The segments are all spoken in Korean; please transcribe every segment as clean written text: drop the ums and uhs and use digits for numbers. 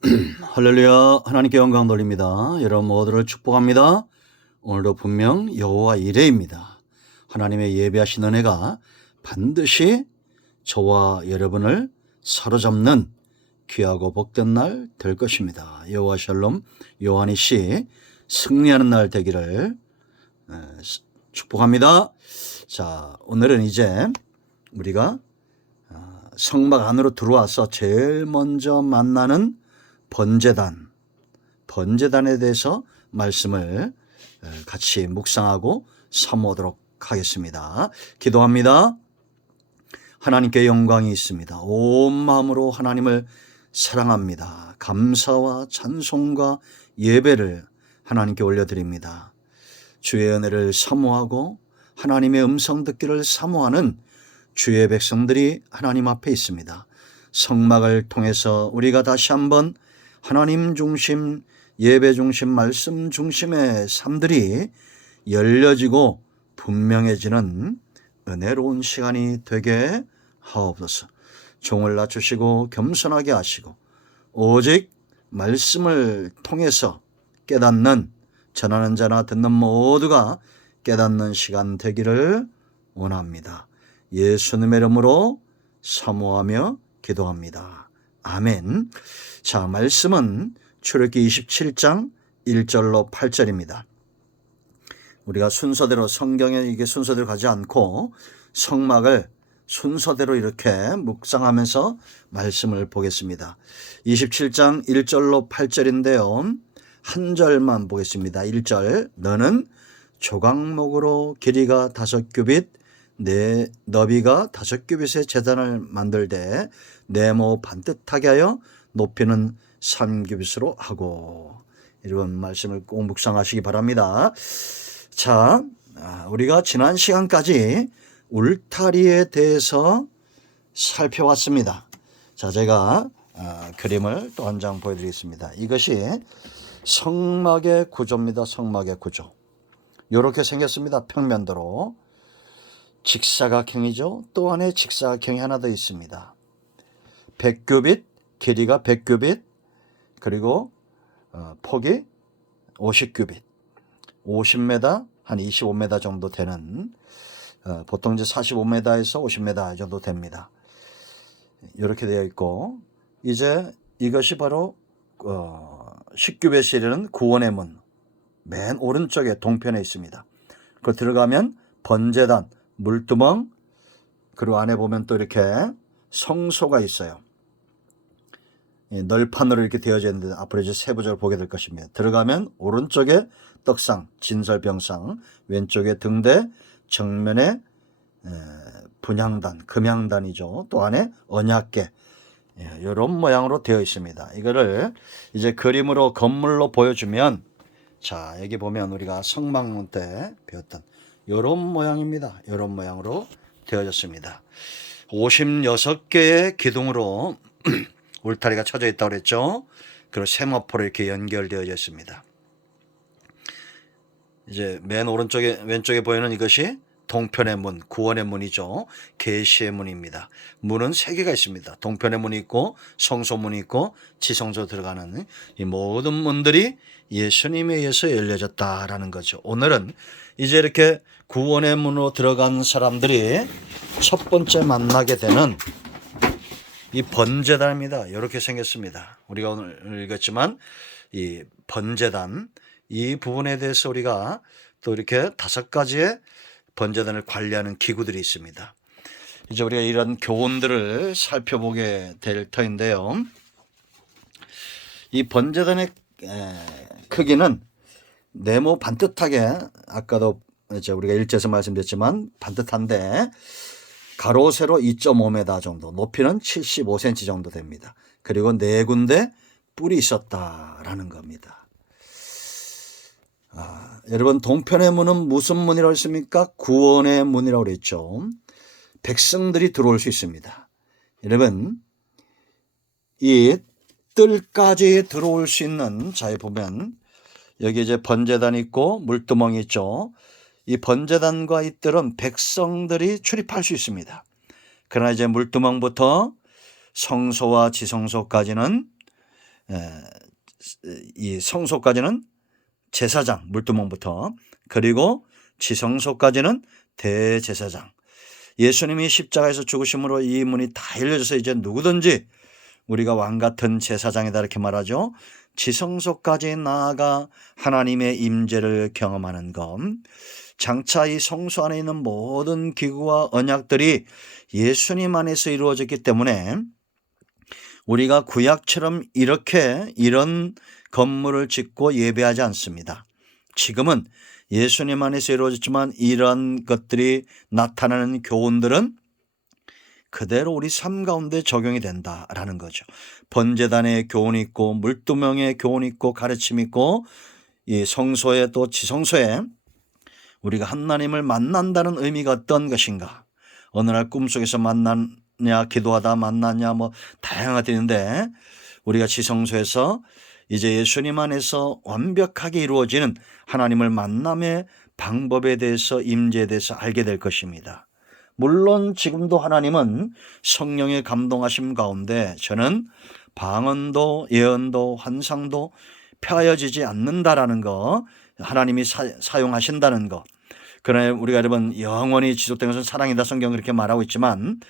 할렐루야. 하나님께 영광 돌립니다. 여러분 모두를 축복합니다. 오늘도 분명 여호와 이레입니다. 하나님의 예배하신 은혜가 반드시 저와 여러분을 사로잡는 귀하고 복된 날 될 것입니다. 여호와 샬롬 요한이 씨 승리하는 날 되기를 축복합니다. 자, 오늘은 이제 우리가 성막 안으로 들어와서 제일 먼저 만나는 번제단에 대해서 말씀을 같이 묵상하고 삼모도록 하겠습니다. 기도합니다. 하나님께 영광이 있습니다. 온 마음으로 하나님을 사랑합니다. 감사와 찬송과 예배를 하나님께 올려드립니다. 주의 은혜를 사모하고 하나님의 음성 듣기를 사모하는 주의 백성들이 하나님 앞에 있습니다. 성막을 통해서 우리가 다시 한번 하나님 중심, 예배 중심, 말씀 중심의 삶들이 열려지고 분명해지는 은혜로운 시간이 되게 하옵소서. 종을 낮추시고 겸손하게 하시고 오직 말씀을 통해서 깨닫는, 전하는 자나 듣는 모두가 깨닫는 시간 되기를 원합니다. 예수님의 이름으로 사모하며 기도합니다. 아멘. 자, 말씀은 출애굽기 27장 1절로 8절입니다. 우리가 순서대로 성경에 이게 순서대로 가지 않고 성막을 순서대로 이렇게 묵상하면서 말씀을 보겠습니다. 27장 1절로 8절인데요. 한 절만 보겠습니다. 1절. 너는 조각목으로 길이가 5규빗, 너비가 5규빗의 제단을 만들되 네모 반듯하게 하여 높이는 3규빗으로 하고, 이런 말씀을 꼭 묵상하시기 바랍니다. 자, 우리가 지난 시간까지 울타리에 대해서 살펴왔습니다. 자, 제가 그림을 또 한 장 보여드리겠습니다. 이것이 성막의 구조입니다. 성막의 구조. 이렇게 생겼습니다. 평면도로. 직사각형이죠. 또 안에 직사각형이 하나 더 있습니다. 100규빗, 길이가 100규빗, 그리고 폭이 50규빗, 50m, 한 25m 정도 되는, 보통 이제 45m에서 50m 정도 됩니다. 이렇게 되어 있고, 이제 이것이 바로 10규빗이 이르는 구원의 문, 맨 오른쪽에 동편에 있습니다. 그 들어가면 번제단, 물두멍, 그리고 안에 보면 또 이렇게 성소가 있어요. 널판으로 이렇게 되어져 있는데 앞으로 이제 세부적으로 보게 될 것입니다. 들어가면 오른쪽에 떡상, 진설병상, 왼쪽에 등대, 정면에 분향단, 금향단이죠. 또 안에 언약궤, 이런 모양으로 되어 있습니다. 이거를 이제 그림으로 건물로 보여주면, 자, 여기 보면 우리가 성막문 때 배웠던 이런 모양입니다. 이런 모양으로 되어졌습니다. 56개의 기둥으로 울타리가 쳐져 있다고 그랬죠. 그리고 세마포로 이렇게 연결되어져 있습니다. 이제 맨 오른쪽에, 왼쪽에 보이는 이것이 동편의 문, 구원의 문이죠. 계시의 문입니다. 문은 3개가 있습니다. 동편의 문이 있고, 성소문이 있고, 지성소 들어가는 이 모든 문들이 예수님에 의해서 열려졌다라는 거죠. 오늘은 이제 이렇게 구원의 문으로 들어간 사람들이 첫 번째 만나게 되는 이 번제단입니다. 이렇게 생겼습니다. 우리가 오늘 읽었지만 이 번제단, 이 부분에 대해서 우리가 또 이렇게 5가지의 번제단을 관리하는 기구들이 있습니다. 이제 우리가 이런 교훈들을 살펴보게 될 터인데요. 이 번제단의 크기는 네모 반듯하게, 아까도 이제 우리가 1절에서 말씀드렸지만 반듯한데 가로 세로 2.5m 정도, 높이는 75cm 정도 됩니다. 그리고 4군데 뿔이 있었다라는 겁니다. 여러분, 동편의 문은 무슨 문이라고 했습니까? 구원의 문이라고 그랬죠. 백성들이 들어올 수 있습니다. 여러분, 이 뜰까지 들어올 수 있는, 자, 보면 여기 이제 번제단 있고 물두멍이 있죠. 이 번제단과 이 뜰은 백성들이 출입할 수 있습니다. 그러나 이제 물두멍부터 성소와 지성소까지는 이 성소까지는 제사장 물두멍부터, 그리고 지성소까지는 대제사장. 예수님이 십자가에서 죽으심으로 이 문이 다 열려져서 이제 누구든지 우리가 왕 같은 제사장이다 이렇게 말하죠. 지성소까지 나아가 하나님의 임재를 경험하는 것. 장차 이 성소 안에 있는 모든 기구와 언약들이 예수님 안에서 이루어졌기 때문에 우리가 구약처럼 이런 건물을 짓고 예배하지 않습니다. 지금은 예수님 안에서 이루어졌지만 이런 것들이 나타나는 교훈들은 그대로 우리 삶 가운데 적용이 된다라는 거죠. 번제단의 교훈이 있고 물두멍의 교훈이 있고 가르침이 있고 이 성소에 또 지성소에 우리가 하나님을 만난다는 의미가 어떤 것인가. 어느 날 꿈속에서 만났냐, 기도하다 만났냐, 뭐 다양한 것들이 있는데 우리가 지성소에서 이제 예수님 안에서 완벽하게 이루어지는 하나님을 만남의 방법에 대해서, 임재에 대해서 알게 될 것입니다. 물론 지금도 하나님은 성령의 감동하심 가운데 저는 방언도 예언도 환상도 펴어지지 않는다라는 거, 하나님이 사용하신다는 거. 그러나 우리가 여러분 영원히 지속된 것은 사랑이다, 성경 그렇게 말하고 있지만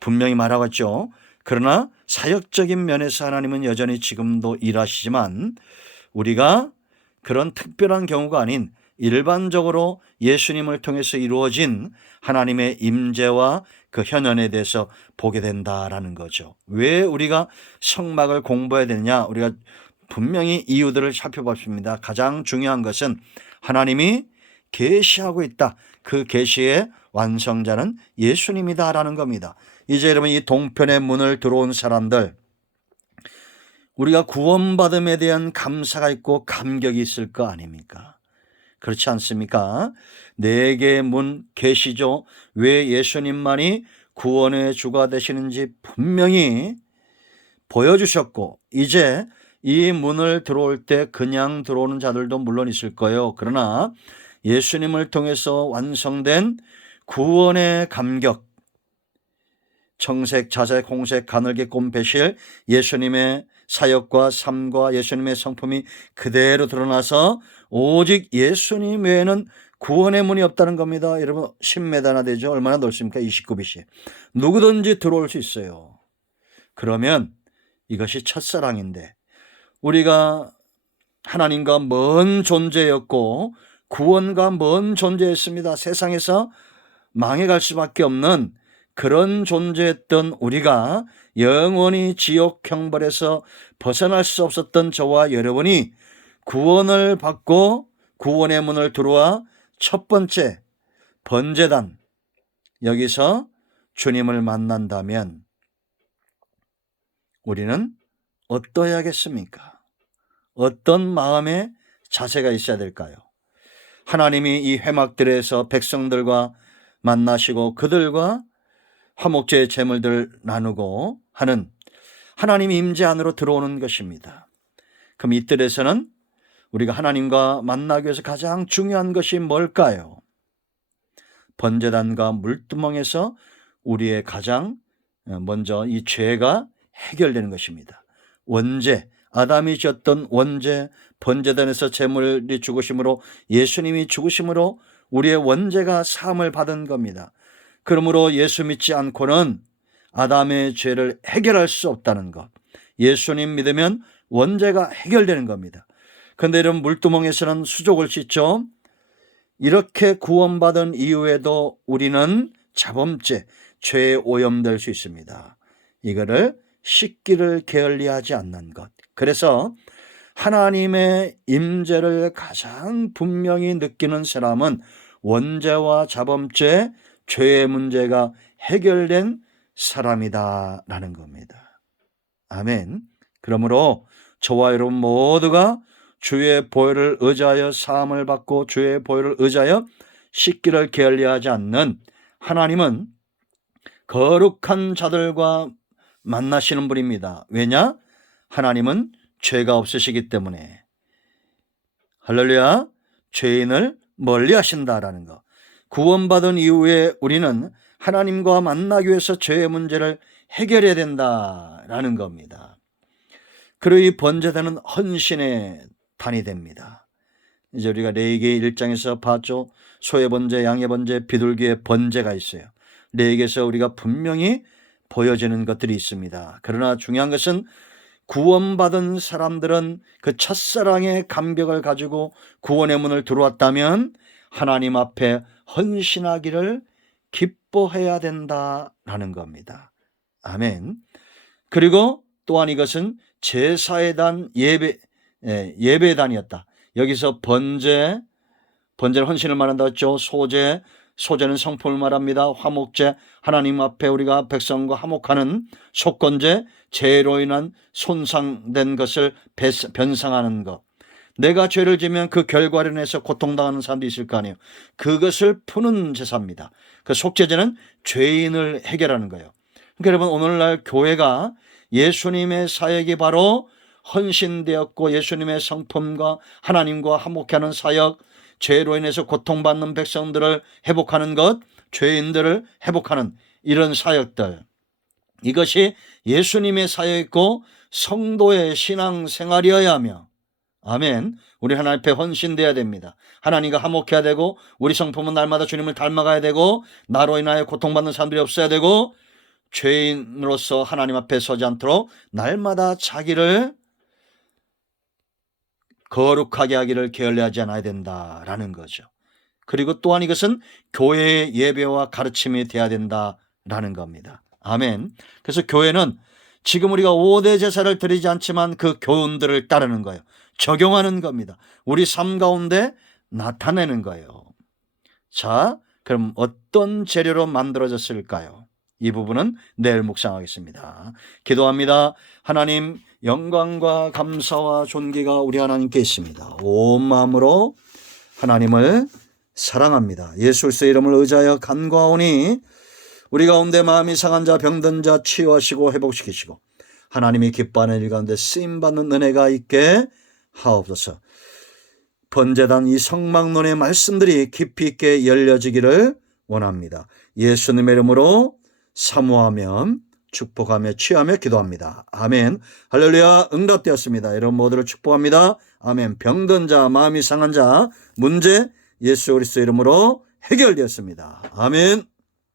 분명히 말하고 있죠. 그러나 사역적인 면에서 하나님은 여전히 지금도 일하시지만 우리가 그런 특별한 경우가 아닌 일반적으로 예수님을 통해서 이루어진 하나님의 임재와 그 현현에 대해서 보게 된다라는 거죠. 왜 우리가 성막을 공부해야 되느냐? 우리가 분명히 이유들을 살펴봤습니다. 가장 중요한 것은 하나님이 계시하고 있다. 그 계시의 완성자는 예수님이다라는 겁니다. 이제 여러분 이 동편의 문을 들어온 사람들, 우리가 구원받음에 대한 감사가 있고 감격이 있을 거 아닙니까? 그렇지 않습니까? 네 개의 문 계시죠. 왜 예수님만이 구원의 주가 되시는지 분명히 보여주셨고 이제 이 문을 들어올 때 그냥 들어오는 자들도 물론 있을 거예요. 그러나 예수님을 통해서 완성된 구원의 감격, 청색, 자색, 홍색, 가늘게 꼰 배실, 예수님의 사역과 삶과 예수님의 성품이 그대로 드러나서 오직 예수님 외에는 구원의 문이 없다는 겁니다. 여러분 10m나 되죠? 얼마나 넓습니까? 29BC. 누구든지 들어올 수 있어요. 그러면 이것이 첫사랑인데 우리가 하나님과 먼 존재였고 구원과 먼 존재였습니다. 세상에서 망해갈 수밖에 없는 그런 존재였던 우리가 영원히 지옥 형벌에서 벗어날 수 없었던 저와 여러분이 구원을 받고 구원의 문을 들어와 첫 번째 번제단 여기서 주님을 만난다면 우리는 어떠해야겠습니까? 어떤 마음의 자세가 있어야 될까요? 하나님이 이 회막들에서 백성들과 만나시고 그들과 화목제의 제물들 나누고 하는 하나님 임재 안으로 들어오는 것입니다. 그럼 이들에서는 우리가 하나님과 만나기 위해서 가장 중요한 것이 뭘까요? 번제단과 물두멍에서 우리의 가장 먼저 이 죄가 해결되는 것입니다. 원죄, 아담이 지었던 원죄, 번제단에서 제물이 죽으심으로 예수님이 죽으심으로 우리의 원죄가 사함을 받은 겁니다. 그러므로 예수 믿지 않고는 아담의 죄를 해결할 수 없다는 것. 예수님 믿으면 원죄가 해결되는 겁니다. 그런데 이런 물두멍에서는 수족을 씻죠. 이렇게 구원받은 이후에도 우리는 자범죄, 죄에 오염될 수 있습니다. 이거를 씻기를 게을리하지 않는 것. 그래서 하나님의 임재를 가장 분명히 느끼는 사람은 원죄와 자범죄, 죄의 문제가 해결된 사람이다라는 겁니다. 아멘. 그러므로 저와 여러분 모두가 주의 보혈을 의지하여 사함을 받고 주의 보혈을 의지하여 씻기를 게을리하지 않는 하나님은 거룩한 자들과 만나시는 분입니다. 왜냐? 하나님은 죄가 없으시기 때문에. 할렐루야. 죄인을 멀리 하신다라는 거. 구원받은 이후에 우리는 하나님과 만나기 위해서 죄의 문제를 해결해야 된다라는 겁니다. 그리고 이 번제단은 헌신의 단이 됩니다. 이제 우리가 레위기 1장에서 봤죠. 소의 번제, 양의 번제, 비둘기의 번제가 있어요. 레위기에서 우리가 분명히 보여지는 것들이 있습니다. 그러나 중요한 것은 구원받은 사람들은 그 첫사랑의 감격을 가지고 구원의 문을 들어왔다면 하나님 앞에 헌신하기를 기뻐해야 된다라는 겁니다. 아멘. 그리고 또한 이것은 제사의 단, 예배의 단이었다. 여기서 번제는 헌신을 말한다 했죠. 소제는 성품을 말합니다. 화목제, 하나님 앞에 우리가 백성과 화목하는 속건제, 죄로 인한 손상된 것을 변상하는 것. 내가 죄를 지면 그 결과로 인해서 고통당하는 사람도 있을 거 아니에요. 그것을 푸는 제사입니다. 그 속죄제는 죄인을 해결하는 거예요. 그러니까 여러분, 오늘날 교회가 예수님의 사역이 바로 헌신되었고 예수님의 성품과 하나님과 화목하는 사역, 죄로 인해서 고통받는 백성들을 회복하는 것, 죄인들을 회복하는 이런 사역들, 이것이 예수님의 사역이고 성도의 신앙생활이어야 하며, 아멘, 우리 하나님 앞에 헌신돼야 됩니다. 하나님과 화목해야 되고 우리 성품은 날마다 주님을 닮아가야 되고 나로 인하여 고통받는 사람들이 없어야 되고 죄인으로서 하나님 앞에 서지 않도록 날마다 자기를 거룩하게 하기를 게을리하지 않아야 된다라는 거죠. 그리고 또한 이것은 교회의 예배와 가르침이 돼야 된다라는 겁니다. 아멘. 그래서 교회는 지금 우리가 5대 제사를 드리지 않지만 그 교훈들을 따르는 거예요. 적용하는 겁니다. 우리 삶 가운데 나타내는 거예요. 자, 그럼 어떤 재료로 만들어졌을까요? 이 부분은 내일 묵상하겠습니다. 기도합니다. 하나님, 영광과 감사와 존귀가 우리 하나님께 있습니다. 온 마음으로 하나님을 사랑합니다. 예수 그리스도의 이름을 의지하여 간구하오니 우리 가운데 마음이 상한 자, 병든 자 치유하시고 회복시키시고 하나님이 기뻐하는 일 가운데 쓰임받는 은혜가 있게 하옵소서. 번제단 이 성막론의 말씀들이 깊이 있게 열려지기를 원합니다. 예수님의 이름으로 사모하며 축복하며 취하며 기도합니다. 아멘. 할렐루야. 응답되었습니다. 여러분 모두를 축복합니다. 아멘. 병든 자, 마음이 상한 자 문제 예수 그리스도 이름으로 해결되었습니다. 아멘.